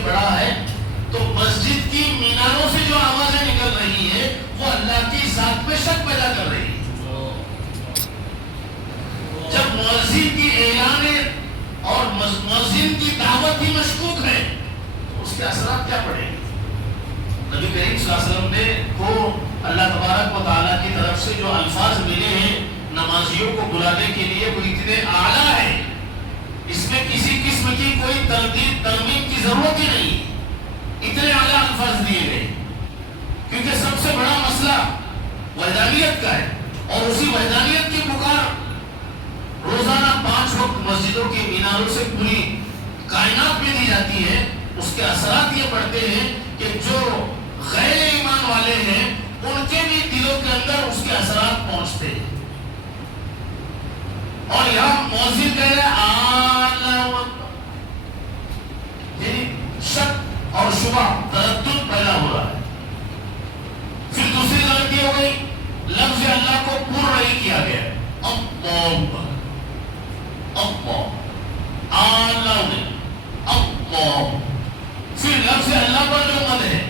سے بڑا ہے، تو مسجد کی میناروں سے جو آوازیں نکل رہی ہیں وہ اللہ کی ذات میں شک پیدا کر رہی ہے۔ جب مؤذن کی اعلان اور مؤذن کی دعوت ہی مشکوک ہے تو اس کے اثرات کیا پڑیں گے؟ نبی کریم صلی اللہ علیہ وسلم نے کو اللہ تبارک و تعالیٰ کی طرف سے جو الفاظ ملے ہیں نمازیوں کو بلانے کے لیے وہ اتنے اعلیٰ ہے، اس میں کسی قسم کی کوئی تردید ترمیم کی ضرورت ہی نہیں، اتنے اعلیٰ الفاظ دیے گئے، کیونکہ سب سے بڑا مسئلہ وحدانیت کا ہے، اور اسی وحدانیت کی پکار روزانہ 5 وقت مسجدوں کے میناروں سے پوری کائنات میں دی جاتی ہے۔ اس کے اثرات یہ پڑتے ہیں کہ جو غیر ایمان والے ہیں ان کے بھی دلوں کے اندر اس کے اثرات پہنچتے ہیں، اور یہاں مؤذن کہہ رہے اللہ اکبر، یعنی شک اور شبہ تردد پیدا ہو رہا ہے۔ پھر دوسری غلطی ہو گئی، لفظ اللہ کو پر نہیں کیا گیا، اللہ اللہ، پھر لفظ اللہ پر جو مد ہے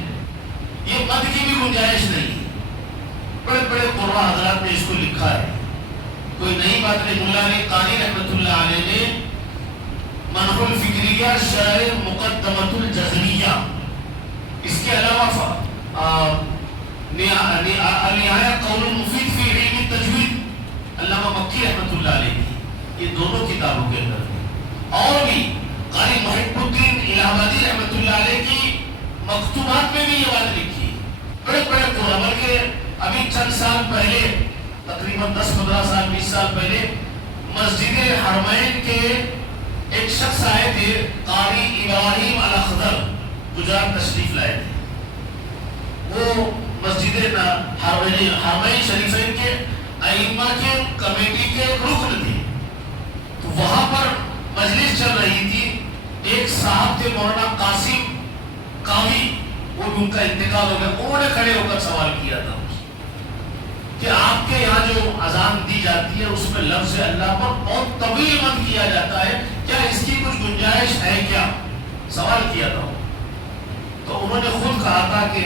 یہ مد کی بھی گنجائش نہیں۔ بڑے بڑے قرآن حضرات نے اس کو لکھا ہے، کوئی نئی بات نہیں۔ مولا علی قاری رحمۃ اللہ علیہ نے منح الفکریہ شرح مقدمۃ الجزریہ، اس کے علاوہ النہایہ قول المفید فی علم التجوید علامہ مکی رحمۃ اللہ علیہ کی، یہ دونوں کتابوں کے اندر اور بھی قاری محب الدین الہ آبادی رحمۃ اللہ علیہ کی مکتوبات میں بھی یہ بات لکھی ہے۔ بڑے بڑے قرآن، بلکہ ابھی چند سال پہلے، تقریباً 10-15 سال 20 سال پہلے، مسجد حرمین کے ایک شخص آئے تھے، قاری ابراہیم الاخضر، گجرات تشریف لائے تھے۔ وہ مسجد حرمین شریفین کے ائمہ کے کمیٹی کے رکن تھے، تو وہاں پر مجلس چل رہی تھی۔ ایک صاحب تھے مولانا قاسم قاوی، وہ بھی ان کا انتقال ہو گیا، انہوں نے کھڑے ہو کر سوال کیا تھا کہ آپ کے یہاں جو اذان دی جاتی ہے اس میں لفظ اللہ پر بہت طویل مد کیا جاتا ہے، کیا اس کی کچھ گنجائش ہے کیا؟ سوال کیا تھا، تو انہوں نے خود کہا تھا کہ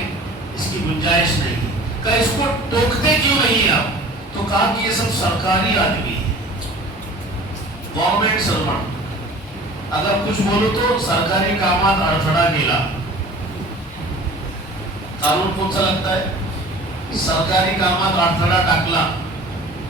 اس کی گنجائش نہیں۔ کہ اس کو ٹوکتے کیوں نہیں آپ؟ تو کہا کہ یہ سب سرکاری آدمی ہے، گورنمنٹ سرونٹ، اگر کچھ بولو تو سرکاری کامات اڑتھڑا گیلا۔ قانون کون سا لگتا ہے؟ سرکاری کامات اڑتھڑا ٹاکلا،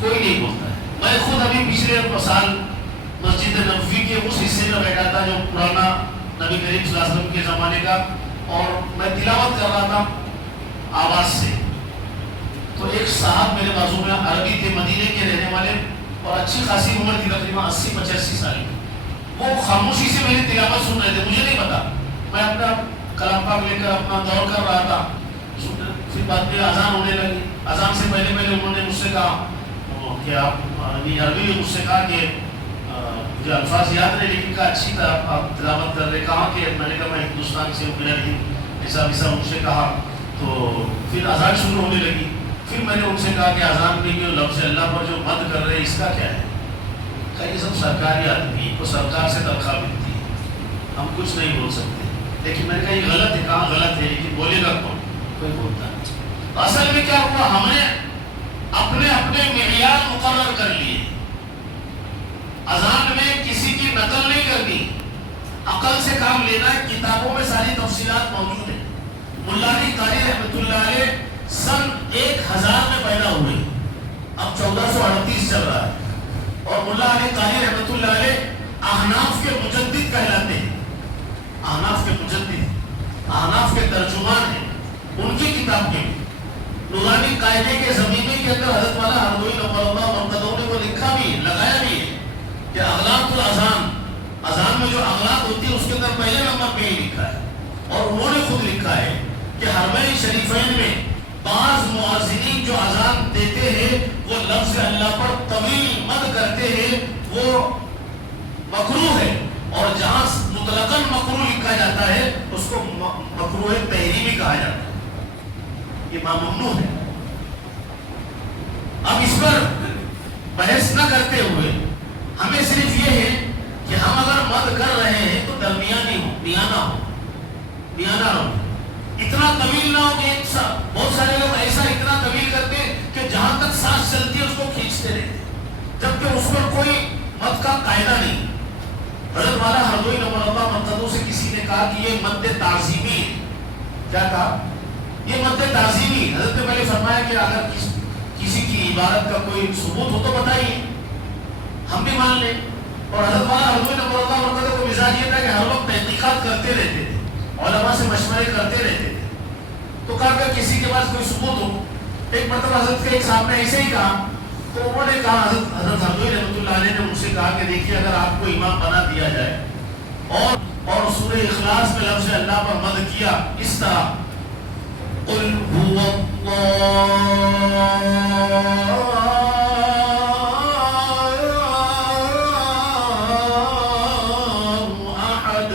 کوئی نہیں بولتا ہے۔ میں خود ابھی پچھلے سال مسجد نبوی کے اس حصے میں بیٹھا تھا جو پرانا نبی کریم صلی اللہ علیہ وسلم کے زمانے کا، اور میں تلاوت کر رہا تھا آواز سے، تو ایک صاحب میرے بازو میں عربی تھے، مدینے کے رہنے والے، اور اچھی خاصی عمر تھی، تقریباً 80-85 سال کی۔ وہ خاموشی سے میری تلاوت سن رہے تھے، مجھے نہیں پتا، میں اپنا کلام پاک لے کر اپنا دور کر رہا تھا۔ پھر بعد میں اذان ہونے لگی، اذان سے پہلے انہوں نے مجھ سے کہا کہ آپ عربی میں مجھ سے کہا کہ مجھے الفاظ یاد نہیں، لیکن کہا اچھی طرح آپ تلاوت کر رہے۔ کہا کہ میں نے کہا میں ہندوستان سے ہوں، میرا نہیں ایسا ویسا مجھ سے کہا۔ تو پھر اذان شروع ہونے لگی، پھر میں نے ان سے کہا کہ اذان میں جو لفظ اللہ پر جو مد کر رہے ہیں اس کا کیا ہے؟ کہ یہ سب سرکاری آدمی کو سرکار سے تنخواہ ملتی ہے، ہم کچھ نہیں بول سکتے۔ لیکن میں نے کہا یہ غلط ہے، کہاں غلط ہے، لیکن بولے گا کون؟ کوئی بولتا ہے۔ اصل میں کیا ہوا، ہم نے اپنے اپنے معیار مقرر کر لیے۔ اذان میں کسی کی نقل نہیں کرنی، عقل سے کام لینا ہے۔ کتابوں میں ساری تفصیلات موجود ہیں۔ مولا علی قاری رحمۃ اللہ علیہ سن 1000 میں پیدا ہوئے، اب 1438 چل رہا ہے، اور مولا علی قاری رحمۃ اللہ علیہ احناف کے مجدد کہلاتے ہیں، احناف کے مجدد، احناف کے ترجمان ہیں۔ ان کی کتاب کے نورانی قاعدے کے زمینے کے اندر حضرت والا ہردوئی نمبر اللہ مرتضی نے وہ لکھا بھی، لگایا بھی ہے کہ اغلاط الاذان، اذان میں جو اغلاط ہوتی ہے اس کے اندر پہلے نمبر پہ ہی لکھا ہے، اور انہوں نے خود لکھا ہے کہ حرمین شریفین میں بعض مؤذنین جو اذان دیتے ہیں وہ لفظ اللہ پر طویل مد کرتے ہیں، وہ مکروہ ہے، اور جہاں مطلقاً مکروہ لکھا جاتا ہے اس کو مکروہ تحریمی کہا جاتا ہے، یہ ممنوع ہے۔ اب اس پر بحث نہ کرتے ہوئے ہمیں صرف یہ ہے کہ ہم میانہ رہو، اتنا طویل نہ ہو کہ بہت سارے لوگ ایسا اتنا طویل کرتے ہیں کہ جہاں تک سانس چلتی ہے اس کو کھینچتے رہتے، جبکہ اس پر کوئی مد کا قاعدہ نہیں۔ حضرت والا ہردوئی نور اللہ مرتضی سے کسی نے کہا کہ یہ مد تعظیمی ہے۔ کیا کہا؟ یہ مد تعظیمی۔ حضرت نے پہلے فرمایا کہ اگر کسی کی عبارت کا کوئی ثبوت ہو تو بتائیے، ہم بھی مان لیں۔ اور حضرت والا ہردوئی نور اللہ مرتضی کو مزاج یہ تھا کہ ہر وقت تحقیقات کرتے رہتے تھے، علماء سے مشورے کرتے رہتے تھے۔ تو کہا کہ کسی کے پاس کوئی ثبوت ہو۔ ایک مرتبہ حضرت کے ایک صاحب نے ایسے ہی کہا، تو انہوں نے کہا، حضرت ہردوئی رحمۃ اللہ علیہ نے ان سے کہا کہ دیکھیے اگر آپ کو امام بنا دیا جائے اور سورہ اخلاص میں لفظ اللہ پر مد کیا اس طرح، قل هو احد،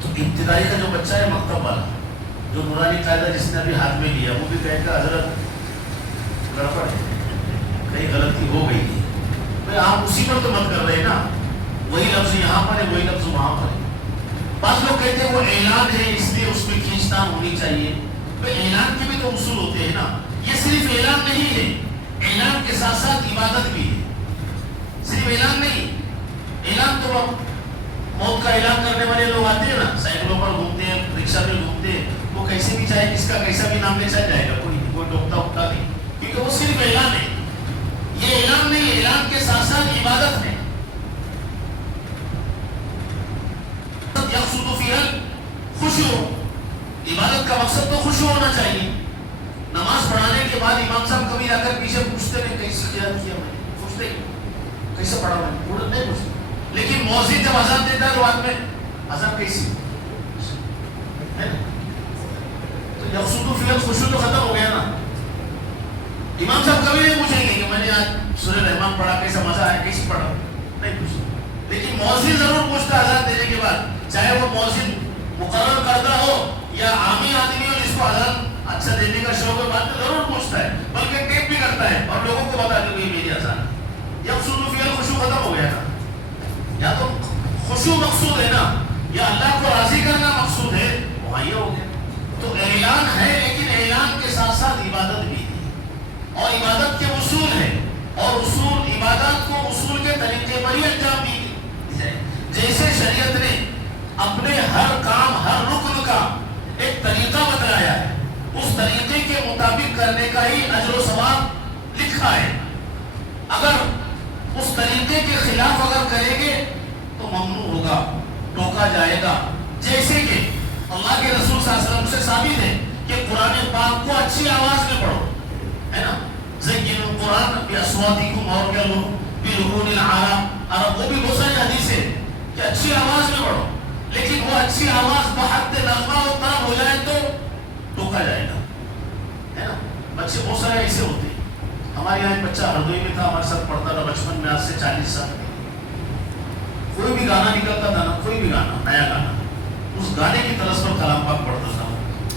تو ابتدائی کا جو بچہ ہے مکتب والا، جو نورانی قاعدہ جس نے ابھی ہاتھ میں لیا، وہ بھی کہے گا حضرت گڑبڑ ہے، کہیں غلطی ہو گئی ہے۔ بھئی آپ اسی پر تو مت کر رہے ہیں نا، وہی لفظ یہاں پر ہے وہی لفظ وہاں پر ہے۔ بعض لوگ کہتے ہیں وہ اعلان ہے اس لیے اس میں کھینچتان ہونی چاہیے۔ بھئی اعلان کے بھی تو اصول ہوتے ہیں نا، یہ صرف اعلان نہیں ہے، اعلان کے ساتھ ساتھ عبادت بھی ہے، صرف اعلان نہیں۔ اعلان تو موت کا اعلان کرنے والے لوگ آتے ہیں نا، سائیکلوں پر گھومتے ہیں، رکشہ پہ گھومتے ہیں، وہ کیسے بھی چاہے جس کا کیسا بھی نام لے چل جائے گا، کوئی ڈوکتا اٹھتا نہیں، کیونکہ وہ صرف اعلان ہے۔ یہ اعلان نہیں، اعلان کے ساتھ ساتھ عبادت ہے۔ یقصد فیہا الخشوع، عبادت کا مقصد تو خشوع ہونا چاہیے۔ نماز پڑھانے کے بعد امام صاحب کبھی آ کر پیچھے پوچھتے نہیں کیسے قیام کیا، میں پوچھتے کیسے پڑھا، میں نہیں پوچھتے، لیکن مؤذن جب اذان دیتا ہے تو بعد میں اذان کیسی ہے نا، تو یقصد فیہا الخشوع تو ختم ہو گیا نا۔ امام صاحب کبھی نہیں پوچھیں گے کہ میں نے آج سورہ رحمان پڑھا کیسا مزہ آیا، کیسے پڑھا، نہیں پوچھتے، لیکن مؤذن ضرور پوچھتا ہے اذان دینے کے بعد، چاہے وہ مؤذن مقرر کرتا ہو یا عامی آدمی ہو جس کو اذان اچھا دینے کا شوق ہے، بعد میں ضرور پوچھتا ہے، بلکہ ٹیپ بھی کرتا ہے اور لوگوں کو بتا دے کہ میری اذان ہے۔ یقصد فیہا الخشوع ختم ہو گیا نا، یا تو خشوع مقصود ہے نا، یا اللہ کو راضی کرنا مقصود ہے، مہیا ہو گیا۔ تو اعلان ہے لیکن اعلان کے ساتھ ساتھ عبادت بھی ہے، اور عبادت کے اصول ہے، اور اصول عبادت کو اصول کے طریقے پر ہی انجام دی جائے۔ جیسے شریعت نے اپنے ہر کام ہر رکن کا ایک طریقہ بتلایا ہے، اس طریقے کے مطابق کرنے کا ہی اجر و ثواب لکھا ہے۔ اگر اس طریقے کے خلاف اگر کریں گے تو ممنوع ہوگا، ٹوکا جائے گا۔ جیسے کہ اللہ کے رسول صلی اللہ علیہ وسلم سے ثابت ہے کہ قرآن پاک کو اچھی آواز میں پڑھو، ہے نا، زینوا القرآن باصواتکم اور کیا لوگ بالغون العرب، اور وہ بھی بہت ساری حدیث ہے کہ اچھی آواز میں پڑھو، لیکن وہ اچھی آواز بحد نغمہ و طرب ہو جائے تو ٹوکا جائے گا، ہے نا۔ بچے بہت سارے ایسے ہوتے ہیں، ہمارے یہاں ایک بچہ ہردوئی میں تھا، ہمارے ساتھ پڑھتا تھا بچپن میں، آج سے 40 سال، کوئی بھی گانا نکلتا تھا نا، کوئی بھی گانا، نیا گانا، اس گانے کی طرز پر کلام پاک پڑھتا تھا۔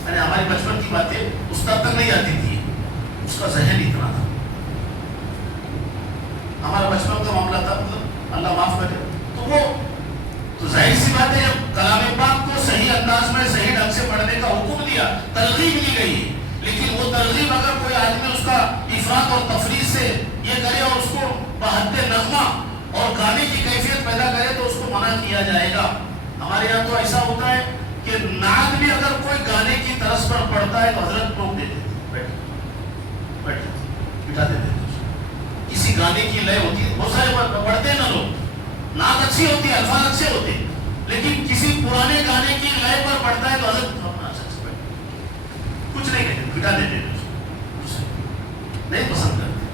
یعنی ہماری بچپن کی باتیں استاد تک نہیں آتی تھی، اس کا ذہن اتنا تھا۔ ہمارا بچپن کا معاملہ تھا، مطلب اللہ معاف کرے، تو وہ تو ظاہر سی بات ہے جب کلام پاک کو صحیح انداز میں صحیح ڈھنگ سے پڑھنے کا حکم دیا، ترغیب دی گئی ہے، لیکن وہ ترغیب اگر کوئی آدمی اس کا افراط اور تفریط سے یہ کرے اور اس کو بحد نغمہ اور گانے کی کیفیت پیدا کرے تو اس کو منع کیا جائے گا۔ ہمارے یہاں تو ایسا ہوتا ہے کہ نعت بھی اگر کوئی گانے کی طرز پر پڑھتا ہے تو حضرت ٹوک دیتے تھے، بیٹھ بٹھا دیتے تھے، کسی گانے کی لے ہوتی ہے، بہت سارے پڑھتے ہیں نا لوگ، نعت اچھی ہوتی ہے، الفاظ اچھے ہوتے ہیں، لیکن کسی پرانے گانے کی لے پر پڑھتا ہے تو حضرت کچھ نہیں کہتے، بٹھا دیتے ہیں، نہیں پسند کرتے،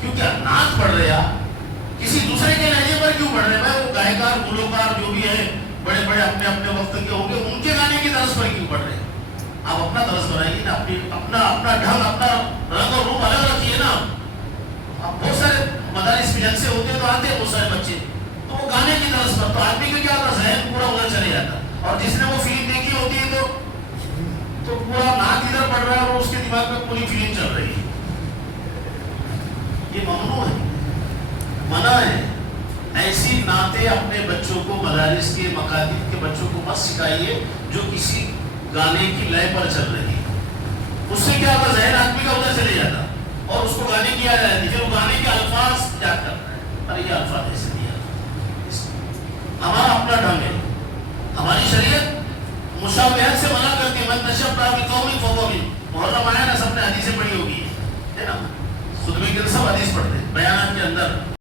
کیونکہ نعت پڑھ رہے آپ کسی دوسرے کے لہجے پر کیوں پڑھ رہے ہیں؟ وہ گائیکار گلوکار جو بھی ہے بڑے بڑے اپنے اپنے وقت کے ہوں گے، ان کے گانے کی طرز پر کیوں پڑھ رہے ہیں؟ آپ اپنا طرز بنائیے نا، اپنا ڈھنگ، اپنا رنگ اور روپ الگ رکھیے نا۔ اب بہت سارے مدارس میں جلسے ہوتے ہیں تو آتے ہیں بہت سارے بچے، تو وہ گانے کی طرز پر، تو آدمی کو کیا ہوتا ہے ذہن پورا ادھر چلے جاتا، اور جس نے وہ فلم دیکھی ہوتی ہے تو پورا نعت ادھر پڑھ رہا ہے اور اس کے دماغ میں پوری فلم چل رہی ہے۔ یہ ممنوع ہے، منع ہے ایسی نعتیں اپنے بچوں کو مدارس کے مکاتب کے بچوں کو مت سکھائیے جو کسی گانے کی لے پر چل رہی ہے. اس سے کیا ہوگا ذہن آدمی کا ادھر چلے جاتا اور اس کو گانے کی یاد آ جاتی. پھر وہ گانے کے الفاظ یاد کرتا ہے, ارے یہ الفاظ ایسے دیا. ہمارا اپنا ڈھنگ ہے. ہماری شریعت مشابہت سے منع کرتی ہے. من تشبہ بقوم فہو منہم. محرم آیا نا, سب نے حدیثیں پڑھی ہوگی ہے نا, خطبے کے سب حدیث پڑھتے ہیں, بیانات کے اندر